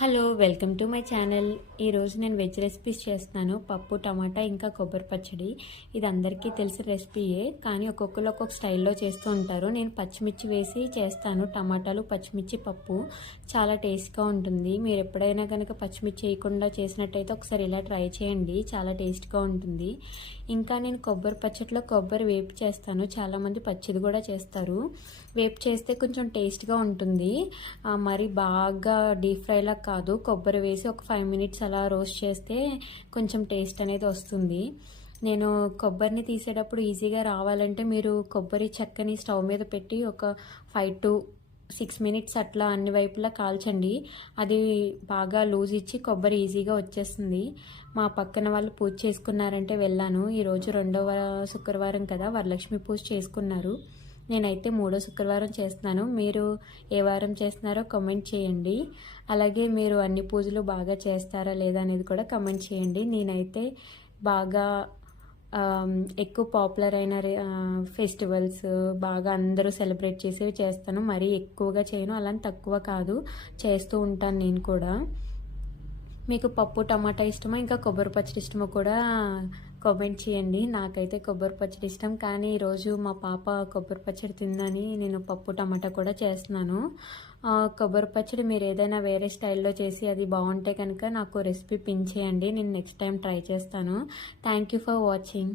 Hello welcome to my channel. ఈరోజు నేను veg recipes చేస్తున్నాను. పప్పు, టమాటా ఇంకా కొబ్బరి పచ్చడి. ఇది అందరికీ తెలిసిన రెసిపీయే, కానీ ఒక్కొక్కరు ఒక్కొక్క స్టైల్లో చేస్తూ ఉంటారు. నేను పచ్చిమిర్చి వేసి చేస్తాను. టమాటాలు, పచ్చిమిర్చి, పప్పు చాలా టేస్ట్గా ఉంటుంది. మీరు ఎప్పుడైనా కనుక పచ్చిమిర్చి వేయకుండా చేసినట్టయితే ఒకసారి ఇలా ట్రై చేయండి, చాలా టేస్ట్గా ఉంటుంది. ఇంకా నేను కొబ్బరి పచ్చడిలో కొబ్బరి వేపు చేస్తాను. చాలామంది పచ్చిది కూడా చేస్తారు. వేపు చేస్తే కొంచెం టేస్ట్గా ఉంటుంది. మరి బాగా డీప్ ఫ్రైలా కాదు, కొబ్బరి వేసి ఒక 5 మినిట్స్ అలా రోస్ట్ చేస్తే కొంచెం టేస్ట్ అనేది వస్తుంది. నేను కొబ్బరిని తీసేటప్పుడు ఈజీగా రావాలంటే మీరు కొబ్బరి చెక్కని స్టవ్ మీద పెట్టి ఒక 5 to 6 మినిట్స్ అట్లా అన్ని వైపులా కాల్చండి. అది బాగా లూజ్ ఇచ్చి కొబ్బరి ఈజీగా వచ్చేస్తుంది. మా పక్కన వాళ్ళు పూజ చేసుకున్నారంటే వెళ్ళాను. ఈరోజు 2వ శుక్రవారం కదా, వరలక్ష్మి పూజ చేసుకున్నారు. నేనైతే 3వ శుక్రవారం చేస్తున్నాను. మీరు ఏ వారం చేస్తున్నారో కమెంట్ చేయండి. అలాగే మీరు అన్ని పూజలు బాగా చేస్తారా లేదా అనేది కూడా కమెంట్ చేయండి. నేనైతే బాగా ఎక్కువ పాపులర్ అయిన ఫెస్టివల్స్ బాగా అందరూ సెలబ్రేట్ చేసేవి చేస్తాను. మరీ ఎక్కువగా చేయను, అలానే తక్కువ కాదు, చేస్తూ ఉంటాను నేను కూడా. మీకు పప్పు టమాటా ఇష్టమో ఇంకా కొబ్బరి పచ్చడి ఇష్టమో కూడా కామెంట్ చేయండి. నాకైతే కొబ్బరి పచ్చడి ఇష్టం, కానీ ఈరోజు మా పాప కొబ్బరి పచ్చడి తిందని నేను పప్పు టమాటా కూడా చేస్తున్నాను. కొబ్బరి పచ్చడి మీరు ఏదైనా వేరే స్టైల్లో చేసి అది బాగుంటే కనుక నాకు రెసిపీ పిన్ చేయండి. నేను నెక్స్ట్ టైం ట్రై చేస్తాను. Thank you for watching.